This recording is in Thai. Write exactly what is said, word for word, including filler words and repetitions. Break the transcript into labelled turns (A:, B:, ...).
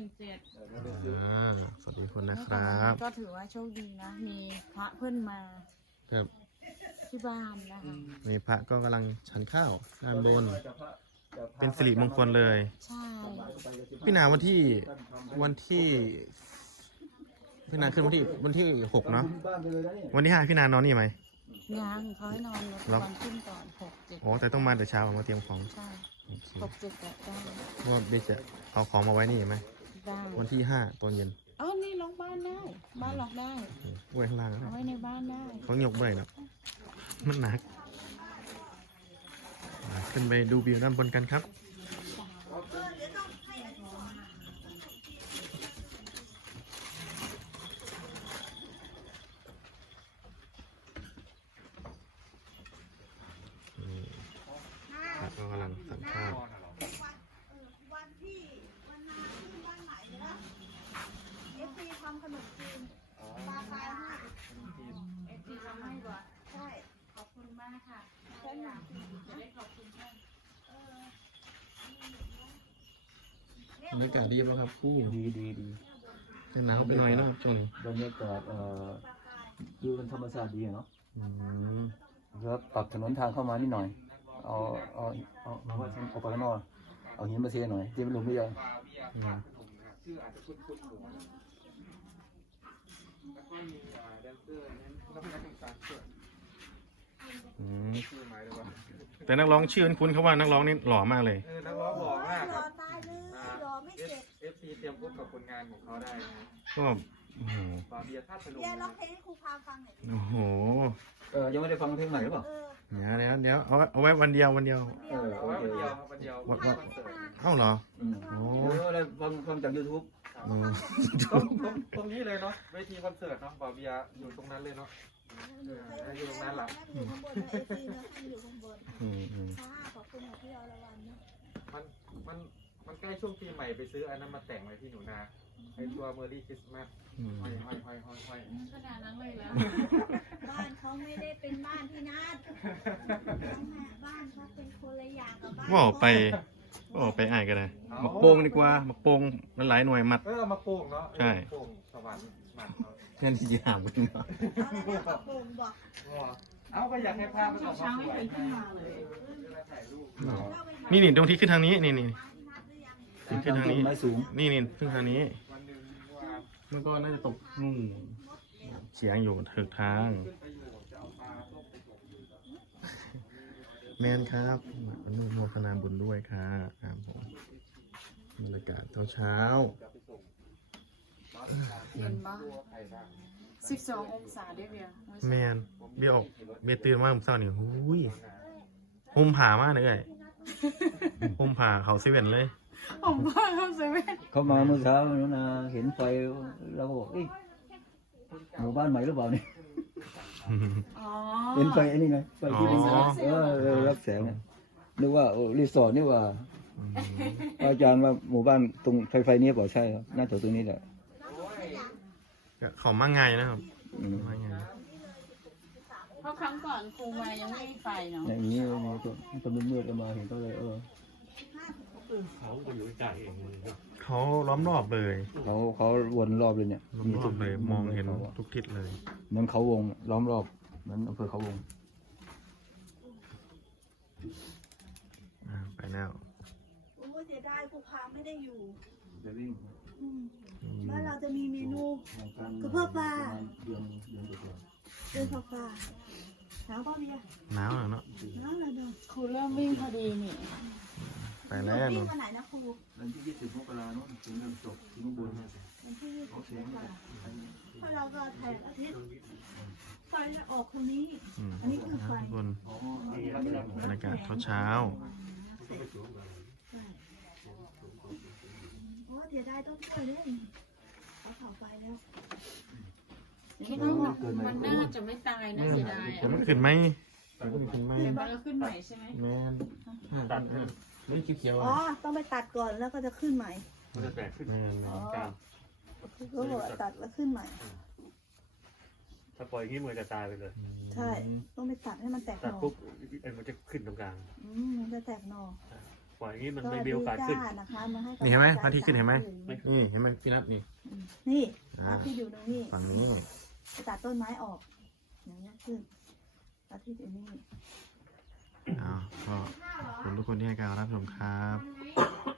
A: งเจ็ด
B: อ่าสวัสดีคนนะครับ
A: ก็ถือว่าโชคดีนะ มีพระเพื่อนมา
B: ครับ
A: ที่บ้านนะคะ
B: มีพระก็กำลังฉันข้าวด้านบน เป็นสิริมงคลเลย
A: ใช่
B: พี่นาวันที่วันที่พี่นาขึ้นวันที่วันที่หกเนาะวันที่ห้าพี่นานอนนี่ไหม
A: ยังเขาให้นอนรถ
B: แล้ว
A: วันขึ้นก่อนหกเจ็ด
B: อ๋อแต่ต้องมาแต่เช้ามาเตรียมของ
A: ใช่
B: โอเค
A: หกเจ็ดแปดเก้า
B: เพราะว่าเดี๋ยวจะเอาของมาไว้นี่ไหม
A: ได้
B: วันที่ห้าตอนเย็น
A: อ๋อนี่ล็อกบ้านได้ บ้านล็อกได้
B: ไว้ข้างล่าง
A: เอาไว้ในบ้านได้
B: ต้องยกไปเนาะมันหนักอ่าขึ้นไปดูวิวด้านบนกันครับนี่ก็กำลังสั่งข้าว
C: วันที่วันนาขึ้นวันไหนนะเอฟซีทำขนมจีนปลาตายให้
A: เอฟซีทำให้ก่อน
C: ใช่
A: ขอบคุณมากค่ะ
C: ใช่ไหม
A: จะได้ขอบคุณท่าน
B: บรรยากาศดีแล้วครับคู่
D: ดีดีดี
B: หนาวไปหน่อยนะครับช่วงนี้
D: บรรยากาศเอ่อดูเป็นธรรมชาติดีอะเนาะ
B: อืม
D: แล้วปรับถนนทางเข้ามานิดหน่อย เอาเอาเอาเอาว่าเอาไปข้างนอกเอาหินมาเทหน่อยที่มันลงไม่ยอม
B: อืม
E: ชื่ออาจจะคุ้นๆอยู่แล้วก็มีแดนเซอร์นั้นนักนักศึกษาเสื้อ
B: อืม
E: ชื่อหมายเลยว่า
B: แต่นักร้องชื่อคุ้นๆเขาว่านักร้องนี่หล่อมากเลย
E: เออนักร้องหล่อมาก
C: ร
E: ค
C: อ
E: รับ
C: ตายเลยรอไม่เจ็บ
E: เอฟซีเตรียมพบกับผลงานของเขาได้นะ
B: ก็โอ้โห
E: ฟาเบียท่าตุพนม
C: เดี๋ยวร้องเพลงให้ครูพาฟังหน่อย
B: โอ้โห
D: เออยังไม่ได้ฟังเพลงใหม่หรือเปล่า
C: เออ
B: เดี๋ยวเดี๋ยวเดี๋ยวเอาไว้เอาไว้วันเดียววันเดียว
D: เออ
E: เอา
D: โอ
E: ไว้
D: เค
E: วันเดียวครับวันเดียว
B: วัดวัด
E: คอนเสิร์ต
B: เอ้าเหรอ
D: อืม
B: โอ้
D: เดี๋ยวอะไรฟังฟังจากยูทูบ
B: อืม
E: ตรงตรงตรงนี้เลยเนาะเวทีคอนเสิร์ตเนาะฟาเบียอยู่ตรงนั้นเลยเนาะ
C: อยู่ข้างบนนะเอฟซีนะอยู่ข้างบน
B: อืมอืม
C: ค่ะขอบคุณค่ะพี่อรวรรณนะ
E: มันมันมันใกล้ช่วงปีใหม่ไปซื้ออันนั้นมาแต่งไว้ที่หนูนาไอตัวเมอร์รี่คริสต์มาส
B: อืม
E: ห้อยห้อยห้อยห้อยห้อย
A: ขนาดนั้นเลยแล้ว
C: บ้านเขาไม่ได้เป็นบ้านพี่นัทบ้านเขาเป็นคนละอย่างกับบ้าน
B: ว่าไปว่าไปอ่านกันเลยหมักโป่งดีกว่าหมักโป่งหลายๆหน่วยมัด
E: เออมาโป่งเนาะ
B: ใช่
E: โป่งสวรรค์หมัดเขา
B: เพื่อนที่จะถามกันเนาะ
C: เอาอะไรนะบอกโป่งบอก
E: เอาก็อยากให้ภาพมันออกมาสวย
A: ขึ้นมาเลย
E: ถ่ายรูป
B: นี่นี่ตรงที่ขึ้นทางนี้นี่นี่ขึ้น
D: ทาง
B: ทาง
D: ต้
B: นี้
D: นไม้สูง
B: นี่นี่ขึ้นทางนี้
E: วันหนึ่งว่า
B: มันก็น่าจะตกนู่นเสียงอยู่ถึกทาง
E: ขึ้นไปอยู่จะเอาปลาต้มไปส่ง
B: แมนครับอนุโมทนาบุญด้วยค่ะครับผมบรรยากาศเช้าเช้า
A: เย็นปะ
E: ใครบ้าง
A: สิบสององศาด้วยเบียร์
B: ๆแมนเบี้ยออกเบี้ยตื่นมากผมเศร้านี่หูยห่มผ่ามากเลยไอ้ห่มผ่าเขาเซเว่นเลย
A: ผมว่าเขาเซเว่น
D: เขามาเมื่อเช้านู้นนะเห็นไฟเราก็บอกเอ้ยหมู่บ้านใหม่หรือเปล่าเนี่ย
A: อ๋อ
D: เห็นไฟไอ้นี่ไงไฟที่เป็น
B: อ๋อ
D: เออเออรับแสงเนี่ยนึกว่าโอ้รีสอร์ทนี่ว่าอาจารย์ว่าหมู่บ้านตรงไฟไฟนี้เปล่าใช่ครับน่าจะตรงนี้แหละ
B: เขามาไงนะครับ
D: อืม
B: มาไง
A: เพราะครั้งก่อนครูมายังไม่มีไฟเนาะ
D: อย่างนี้อย่างนี้ตัวตอนมืดๆก็มาเห็นก็เลยเออ
B: เขาล้อมรอบเลย
D: เขาเขาวนรอบเลยเนี่ย
B: ล้อมรอบเลยมองเห็นทุกทิศเลย
D: เหมือนเขาวงล้อมรอบเหมือนอำเภอเขาวง
B: อ่าไปแล้ว
C: โอ้เสียดายครูพาไม่ได้อยู่
D: จะวิ่ง
C: อืม
B: อืม
C: บ้านเราจะมีเมนู
D: เดือนเดือนเดือนเดียว
C: เดินฟ้าหนาวป่ะเบียร์
B: หนาวแล้วเนาะ
C: หนาวเลยเนาะ
A: ครูเริ่มวิ่งพอดีนี่
B: ไปแล้ว
C: วิ่
B: เนาะ
C: งวันไหนนะครู
D: วันที่ยี่สิบมกราเนาะถึงเริ่มจบที่ข้างบน
C: วันที่ยี่สิบ
D: เขาเสียง
C: กว่าเพราะเราก็แทนอาทิตย์ไฟจะออกคนนี้
B: อืม
C: อันนี้คือไฟ
B: ทุกคน
D: อ๋อบ
B: รรยากาศเช้า
C: โอ้เสียดายต้องช่วยเลยเขาเผาไฟแล้ว
A: คิดว่ามันน่าจะไม่ตายนะเสียดาย
B: ๆ
A: อ่ะ
B: จะมันขึ้นไหมจะมันขึ้นไหม
A: เดี๋ยวมันก็ขึ้นใหม่ใช่ไหม
B: แมนตัดไม่เขียว
C: อ๋อต้องไปตัดก่อนแล้วก็จะขึ้นใหม่
E: มันจะแตกขึ้น
B: แมน
C: อ๋อคือก็บอกว่าตัดแล้วขึ้นใหม่
F: ถ้าปล่อยอย่างนี้มันจะตายไปเลย
C: ใช่ ต้องไปตัดให้มันแตกห
F: ตัด
C: น่อ
F: ปุ๊บไอ้มันจะขึ้นตรงกลาง
C: อืมมันจะแตกหน่อ
F: ปปล่อยอย่างนี้มันไม่มีโอกาสขึ้น
C: จ้นะคะมาให้
B: นี่เห็นไหม
C: กำลังใจ
B: พระอาทิตย์ขึ้นเห็นไหม
F: ไม่
B: นี่เห็นไหมพี่นัทนี่
C: นี่
B: อ่า
C: พระอาที่อยู่ตรงนี้
B: ฝั่งนี้
C: ไปตัดต้นไม้ออกอย่างนี้ยขึ้นพระอาที่อยู่นี่
B: อ้าวก็ขอบคุณทุกคนที่ให้การรับชมครับ